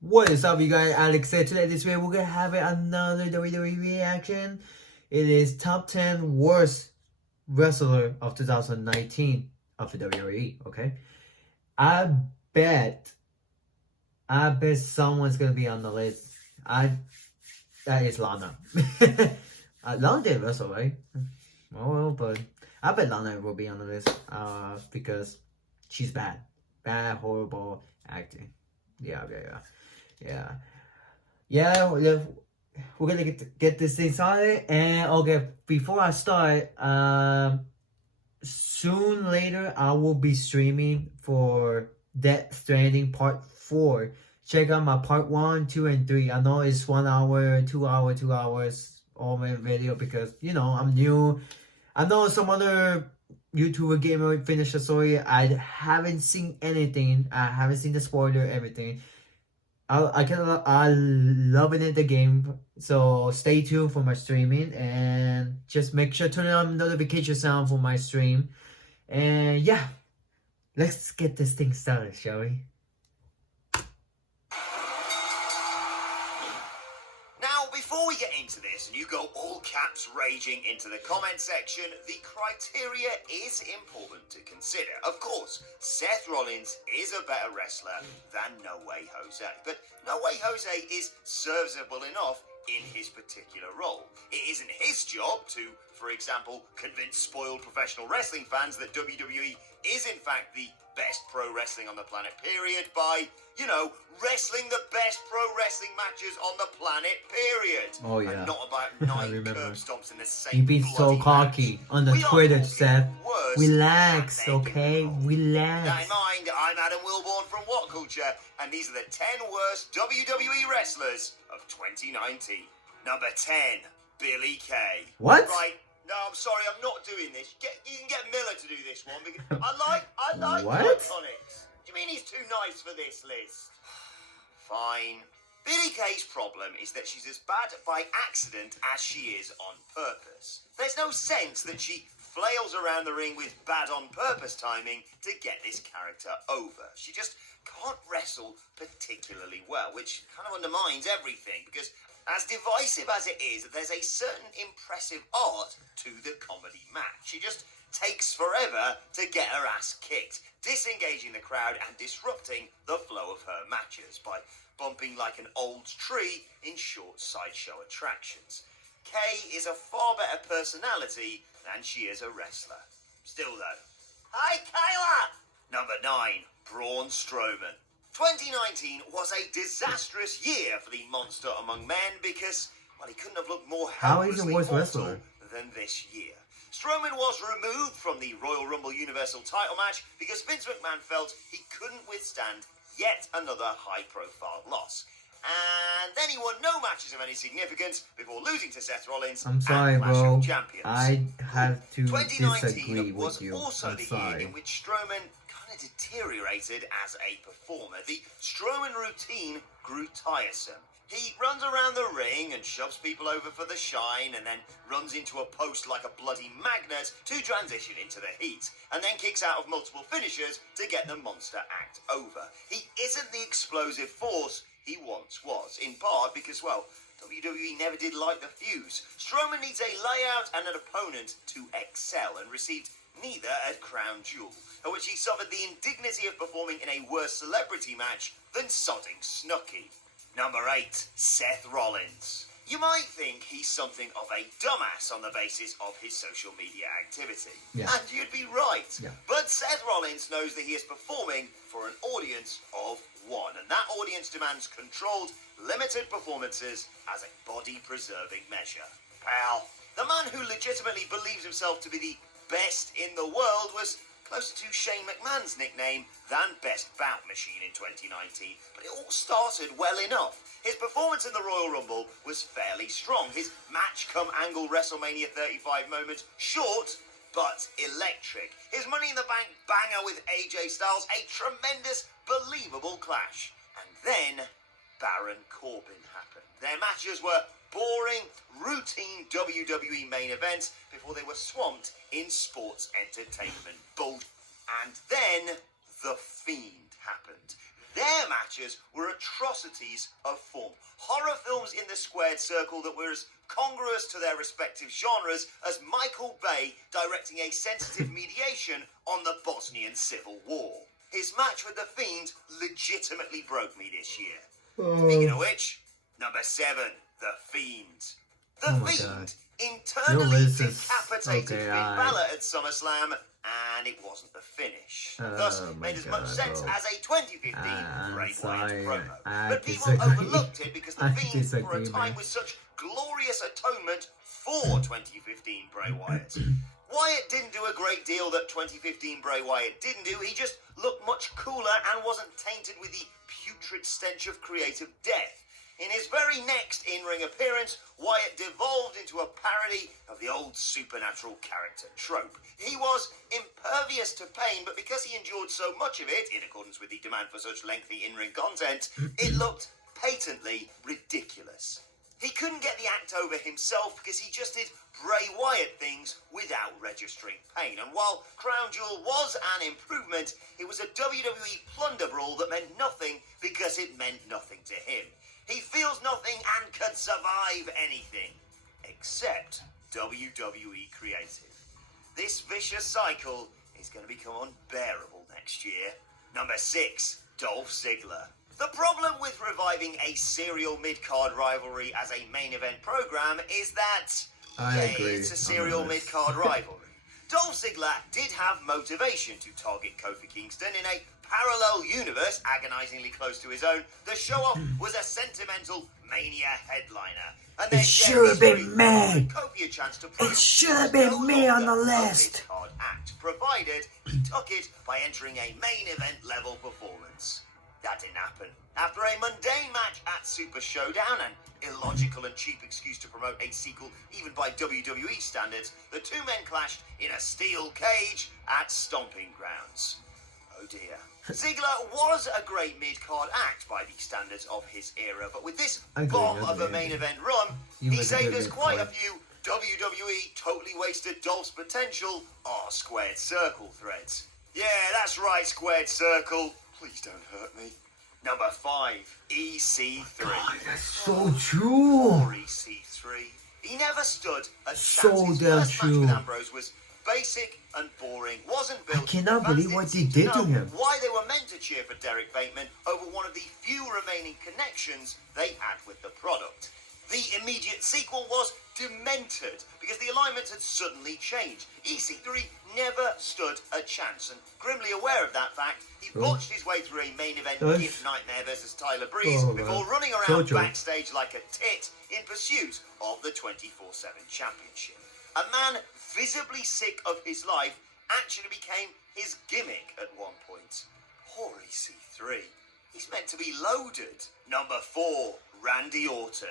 What is up, you guys? Alex here. Today, this video, we're gonna have another WWE reaction. It is top 10 worst wrestler of 2019 of the WWE. Okay, I bet, I bet someone's gonna be on the list. That is Lana. Lana did wrestle, right? Oh, but I bet Lana will be on the list. Because she's bad, horrible acting. Yeah. Yeah. Yeah, we're gonna get this thing started. And okay, before I start, soon later I will be streaming for Death Stranding Part 4. Check out my Part 1, 2, and 3. I know it's 1 hour, 2 hours all my video because I'm new. I know some other YouTuber gamer finished the story. I haven't seen anything. I haven't seen the spoiler, everything. I loving it the game. So stay tuned for my streaming and just make sure to turn on notification sound for my stream. And yeah, let's get this thing started, shall we? Now, before we get into this, and you go all caps raging into the comment section, the criteria is important to consider. Of course, Seth Rollins is a better wrestler than No Way Jose, but No Way Jose is serviceable enough in his particular role. It isn't his job to, for example, convince spoiled professional wrestling fans that WWE is in fact the best pro wrestling on the planet, period, by, wrestling the best pro wrestling matches on the planet, period. Oh yeah. And not about I 9 remember. curb stomps in the same You've been so bloody cocky match. on the We are Twitter, talking Seth. worse Relax, than okay? Now, in Relax. mind, I'm Adam Wilborn from What Culture, and these are the 10 worst WWE wrestlers of 2019. Number 10, Billy Kay. What? Right. No, I'm sorry, I'm not doing this. You can get Miller to do this one because I like What? iconics. Do you mean he's too nice for this list? Fine. Billy Kay's problem is that she's as bad by accident as she is on purpose. There's no sense that she flails around the ring with bad on purpose timing to get this character over. She just can't wrestle particularly well, which kind of undermines everything because as divisive as it is, there's a certain impressive art to the comedy match. She just takes forever to get her ass kicked, disengaging the crowd and disrupting the flow of her matches by bumping like an old tree in short sideshow attractions. Kay is a far better personality than she is a wrestler. Still though. Hi, Kayla! Number 9, Braun Strowman. 2019 was a disastrous year for the monster among men because, well, he couldn't have looked more How is he helplessly a worse awful wrestler? than this year. Strowman was removed from the Royal Rumble Universal title match because Vince McMahon felt he couldn't withstand yet another high-profile loss. And then he won no matches of any significance before losing to Seth Rollins. I'm sorry, at Clash bro. of Champions. I have to 2019 disagree was with you. also I'm the year sorry. in which Strowman kind of deteriorated as a performer. The Strowman routine grew tiresome. He runs around the ring and shoves people over for the shine and then runs into a post like a bloody magnet to transition into the heat and then kicks out of multiple finishers to get the monster act over. He isn't the explosive force he once was, in part because, well, WWE never did like the fuse. Strowman needs a layout and an opponent to excel and received neither at Crown Jewel, at which he suffered the indignity of performing in a worse celebrity match than sodding Snooki. Number 8, Seth Rollins. You might think he's something of a dumbass on the basis of his social media activity. Yeah. And you'd be right. Yeah. But Seth Rollins knows that he is performing for an audience of one, and that audience demands controlled, limited performances as a body-preserving measure. Pal, the man who legitimately believes himself to be the best in the world was closer to Shane McMahon's nickname than Best Bout Machine in 2019, but it all started well enough. His performance in the Royal Rumble was fairly strong. His match-come-angle WrestleMania 35 moment, short but electric. His Money in the Bank banger with AJ Styles, a tremendous, believable clash. And then Baron Corbin happened. Their matches were boring, routine WWE main events before they were swamped in sports entertainment bull. And then The Fiend happened. Their matches were atrocities of form. Horror films in the squared circle that were as congruous to their respective genres as Michael Bay directing a sensitive mediation on the Bosnian Civil War. His match with The Fiend legitimately broke me this year. Speaking of which, number 7, The Fiend. The Fiend internally decapitated Finn Balor at SummerSlam, and it wasn't the finish. Thus, made as much sense as a 2015 Bray Wyatt promo. But people overlooked it because The Fiend, for a time, was such glorious atonement for 2015 Bray Wyatt. Wyatt didn't do a great deal that 2015 Bray Wyatt didn't do. He just looked much cooler and wasn't tainted with the putrid stench of creative death. In his very next in-ring appearance, Wyatt devolved into a parody of the old supernatural character trope. He was impervious to pain, but because he endured so much of it, in accordance with the demand for such lengthy in-ring content, it looked patently ridiculous. He couldn't get the act over himself because he just did Bray Wyatt things without registering pain. And while Crown Jewel was an improvement, it was a WWE plunder brawl that meant nothing because it meant nothing to him. He feels nothing and can survive anything, except WWE Creative. This vicious cycle is going to become unbearable next year. Number 6, Dolph Ziggler. The problem with reviving a serial mid-card rivalry as a main event program is that, it's a serial mid-card rivalry. Dolph Ziggler did have motivation to target Kofi Kingston in a parallel universe agonizingly close to his own. The show-off was a sentimental Mania headliner. And it should have been me. Kofi a chance to it should have been me on the list. Act, provided he took it by entering a main event level performance. That didn't happen. After a mundane match at Super Showdown, an illogical and cheap excuse to promote a sequel even by WWE standards, the two men clashed in a steel cage at Stomping Grounds. Oh dear. Ziggler was a great mid-card act by the standards of his era, but with this bomb of a main event run, he saved us quite a few WWE totally wasted Dolph's potential or squared circle threads. Yeah, that's right, squared circle. Please don't hurt me. Number 5, EC3. God, that's so true. Poor EC3. He never stood a chance. His first match with Ambrose was basic and boring. Wasn't built. I cannot believe what they did to him. Why they were meant to cheer for Derek Bateman over one of the few remaining connections they had with the product. The immediate sequel was demented because the alignment had suddenly changed. EC3 never stood a chance, and grimly aware of that fact, he botched his way through a main event gift nightmare versus Tyler Breeze before running around backstage like a tit in pursuit of the 24/7 championship. A man visibly sick of his life actually became his gimmick at one point. Poor EC3. He's meant to be loaded. Number 4, Randy Orton.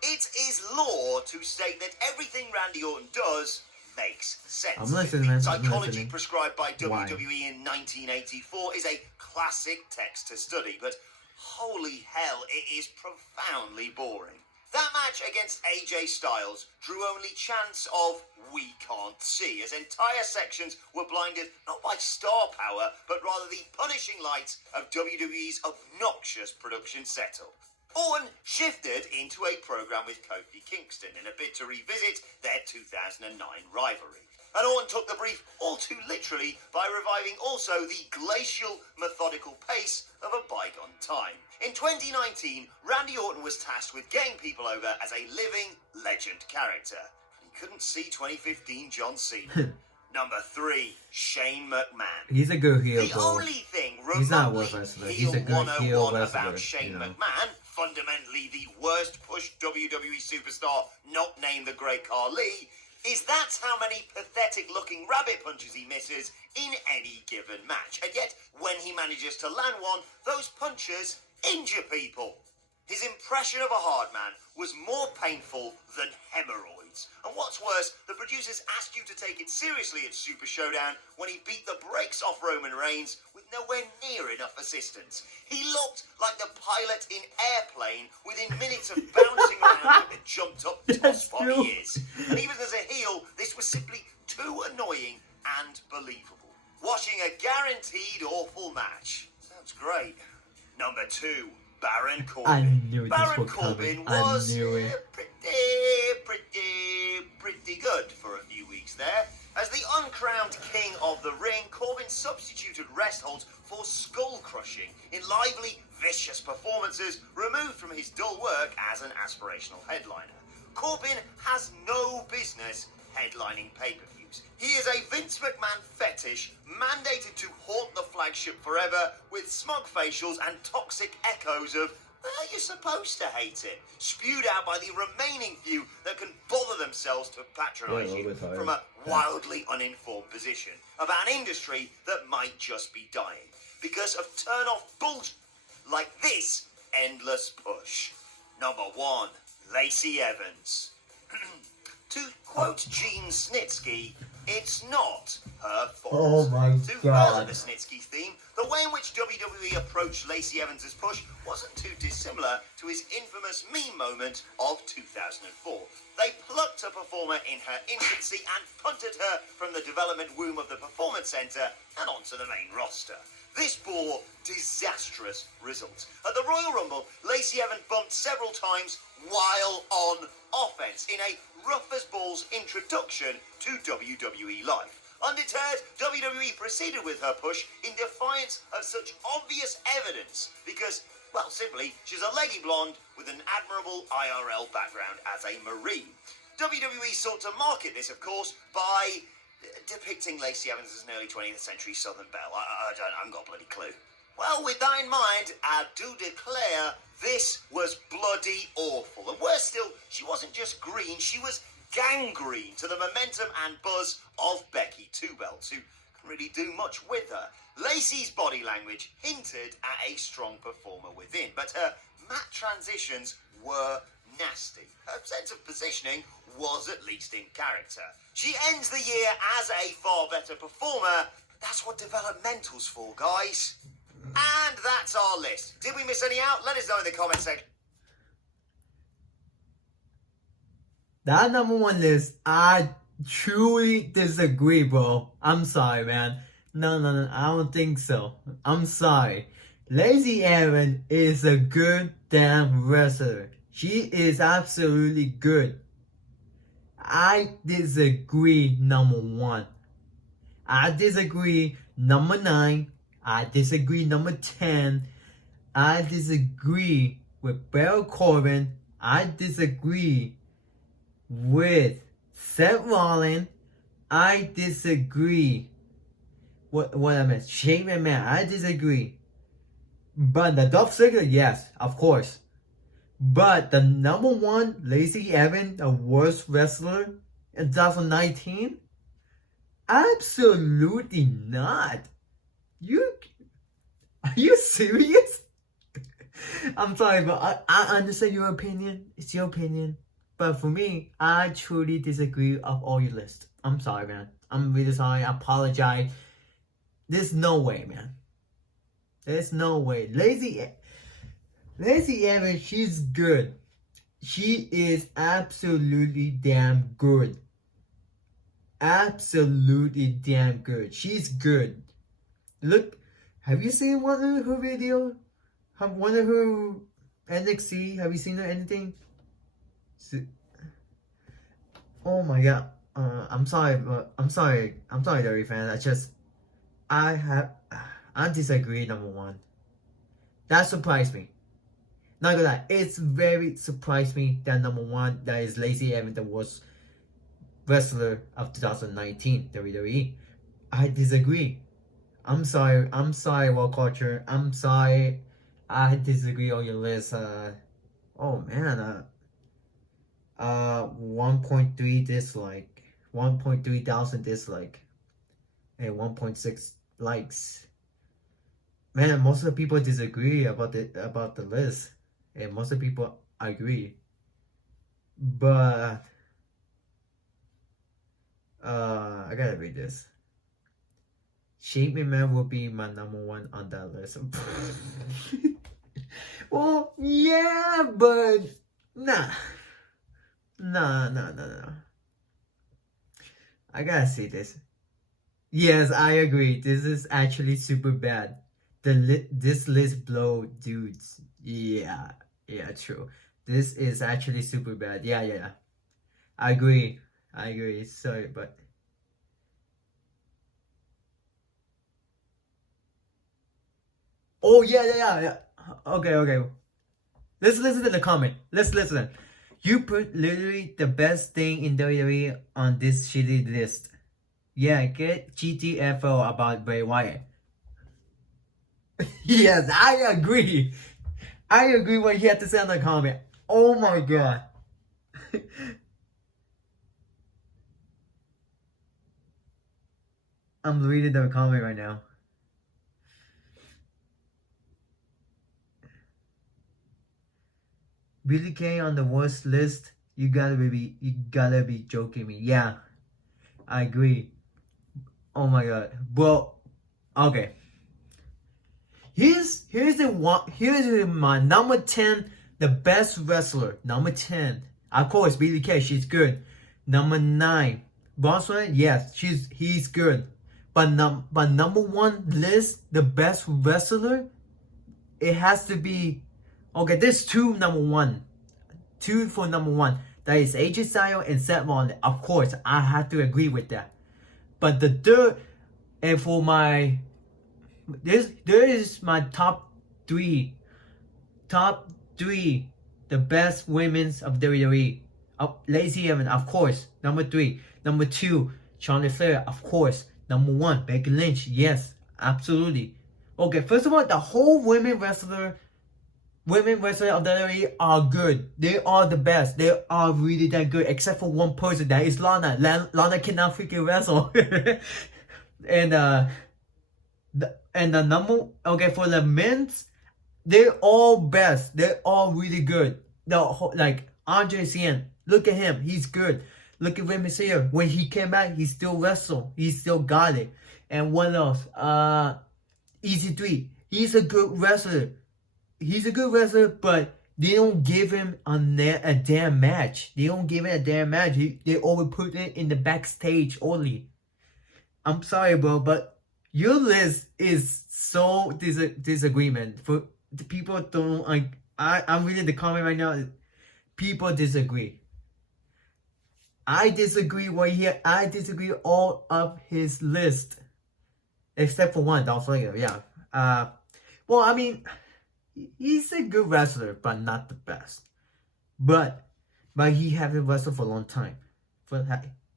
It is law to state that everything Randy Orton does makes sense. I'm listening, man. Psychology prescribed by WWE in 1984 is a classic text to study, but holy hell, it is profoundly boring. That match against AJ Styles drew only chants of "we can't see," as entire sections were blinded not by star power, but rather the punishing lights of WWE's obnoxious production setup. Orton shifted into a program with Kofi Kingston in a bid to revisit their 2009 rivalry. And Orton took the brief all too literally by reviving also the glacial, methodical pace of a bygone time. In 2019, Randy Orton was tasked with getting people over as a living legend character. And he couldn't see 2015 John Cena. Number 3, Shane McMahon. He's a good heel. The only thing he's not worth wrestler. He's a good heel wrestler. About Shane McMahon, fundamentally the worst pushed WWE superstar not named the Great Khali, is that's how many pathetic-looking rabbit punches he misses in any given match. And yet, when he manages to land one, those punches injure people. His impression of a hard man was more painful than hemorrhoids. And what's worse, the producers asked you to take it seriously at Super Showdown when he beat the brakes off Roman Reigns with nowhere near enough assistance. He looked like the pilot in Airplane within minutes of bouncing around with a jumped up toss spot he is. And even as a heel, this was simply too annoying and believable. Watching a guaranteed awful match. Sounds great. Number 2, Baron Corbin. I knew this Baron was Corbin coming. was I knew it. pretty good for a few weeks there. As the uncrowned king of the ring, Corbin substituted rest holds for skull crushing in lively, vicious performances removed from his dull work as an aspirational headliner. Corbin has no business headlining pay-per-views. He is a Vince McMahon fetish mandated to haunt the flagship forever with smug facials and toxic echoes of you're supposed to hate it, spewed out by the remaining few that can bother themselves to patronise you from a wildly uninformed position about an industry that might just be dying because of turn-off bullshit like this endless push. Number 1, Lacey Evans. To quote Gene Snitsky, it's not her fault. Oh my To further God. the Snitsky theme, the way in which WWE approached Lacey Evans' push wasn't too dissimilar to his infamous meme moment of 2004. They plucked a performer in her infancy and punted her from the development womb of the Performance Center and onto the main roster. This bore disastrous results. At the Royal Rumble, Lacey Evans bumped several times while on offense in a rough-as-balls introduction to WWE life. Undeterred, WWE proceeded with her push in defiance of such obvious evidence because, well, simply, she's a leggy blonde with an admirable IRL background as a Marine. WWE sought to market this, of course, by depicting Lacey Evans as an early 20th century Southern belle. I haven't got a bloody clue. Well, with that in mind, I do declare this was bloody awful. And worse still, she wasn't just green, she was gangrene to the momentum and buzz of Becky Two Belts, who couldn't really do much with her. Lacey's body language hinted at a strong performer within, but her matte transitions were nasty. Her sense of positioning was at least in character. She ends the year as a far better performer. That's what developmental's for, guys. And that's our list. Did we miss any out? Let us know in the comment section. That number 1 list, I truly disagree, bro. I'm sorry, man. No, I don't think so. I'm sorry. Lacey Evans is a good damn wrestler. She is absolutely good. I disagree, number 1. I disagree, number 9. I disagree, number 10. I disagree with Baron Corbin. I disagree with Seth Rollins. I disagree. What I meant? Shane McMahon. I disagree. But the Dolph Ziggler, yes, of course. But the number 1, Lacey Evans, the worst wrestler in 2019? Absolutely not. Are you serious? I'm sorry, but I understand your opinion. It's your opinion. But for me, I truly disagree of all your list. I'm sorry, man. I'm really sorry. I apologize. There's no way, man. There's no way. Lacey Evans, she's good. She is absolutely damn good. Absolutely damn good. She's good. Look, have you seen one of her videos? One of her NXT? Have you seen her anything? Oh my god. I'm sorry, but I'm sorry, WWE fans. I disagree, number 1. That surprised me. Not gonna lie, it's very surprised me that number 1, that is Lacey Evans, the worst wrestler of 2019, WWE. I disagree. I'm sorry, World Culture. I'm sorry. I disagree on your list. Oh man, 1.3 dislike, 1.3 thousand dislike, and 1.6 likes. Man, most of the people disagree about the list, and most of the people agree. But I gotta read this. Shane McMahon will be my number 1 on that list. Well, yeah, but nah. I gotta see this. Yes, I agree. This is actually super bad. this list blow dudes. Yeah, true. This is actually super bad. Yeah. I agree. Sorry, but oh yeah. Okay. Let's listen to the comment. Let's listen. You put literally the best thing in WWE on this shitty list. Yeah, get GTFO about Bray Wyatt. Yes, I agree. I agree what he had to say on the comment. Oh my god. I'm reading the comment right now. Billy Kay on the worst list. You gotta be joking me. Yeah, I agree. Oh my god. Well, okay. Here's my number 10, the best wrestler. Number 10. Of course, Billy Kay, she's good. Number 9, Boston, yes, he's good. But number 1 list, the best wrestler, it has to be, okay, there's two for number 1. That is AJ Styles and Seth Rollins. Of course, I have to agree with that. But the third, and for my, there is my top 3, the best women's of WWE. Lacey Evans, of course. Number 3. Number 2, Charlotte Flair, of course. Number 1, Becky Lynch. Yes, absolutely. Okay, first of all, the whole women wrestler of WWE are good. They are the best. They are really that good, except for one person. That is Lana. Lana cannot freaking wrestle. And the number, okay, for the men's, they're all best. They're all really good. Like Andre Cien, look at him. He's good. Look at Rey Mysterio. When he came back, he still wrestled. He still got it. And what else? EC3. He's a good wrestler. But they don't give him a damn match. They always put it in the backstage only. I'm sorry, bro, but your list is so disagreement. For the people don't like. I'm reading the comment right now. People disagree. I disagree right here. I disagree all of his list, except for one. Dolph Ziggler. Yeah. Well, I mean, he's a good wrestler, but not the best. But he hasn't wrestled for a long time.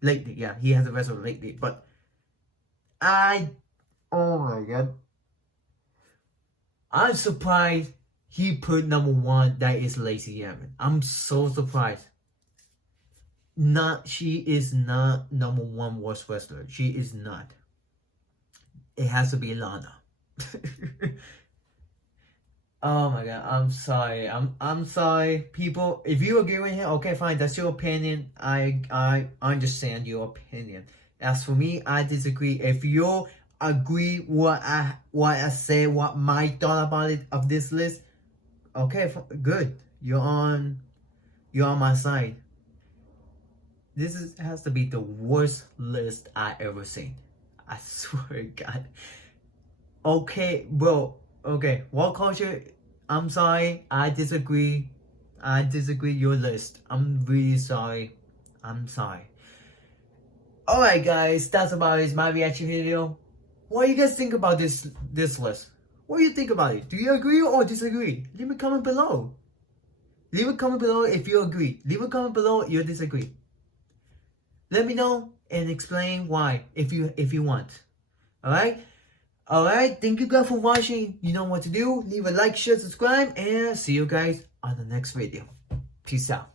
Lately, yeah, he hasn't wrestled lately. But oh my god, I'm surprised he put number 1. That is Lacey Evans. I'm so surprised. She is not number 1 worst wrestler. She is not. It has to be Lana. Oh my god, I'm sorry. I'm sorry, people. If you agree with him, okay, fine. That's your opinion. I understand your opinion. As for me, I disagree. If you agree what I say, what my thought about it of this list, okay, good. You're on my side. This has to be the worst list I ever seen. I swear to God. Okay, bro. Okay, World Culture, I'm sorry. I disagree your list. I'm really sorry. I'm sorry. Alright guys, that's about it. It's my reaction video. What do you guys think about this list? What do you think about it? Do you agree or disagree? Leave a comment below. Leave a comment below if you agree. Leave a comment below if you disagree. Let me know and explain why if you want. Alright, thank you guys for watching. You know what to do. Leave a like, share, subscribe, and see you guys on the next video. Peace out.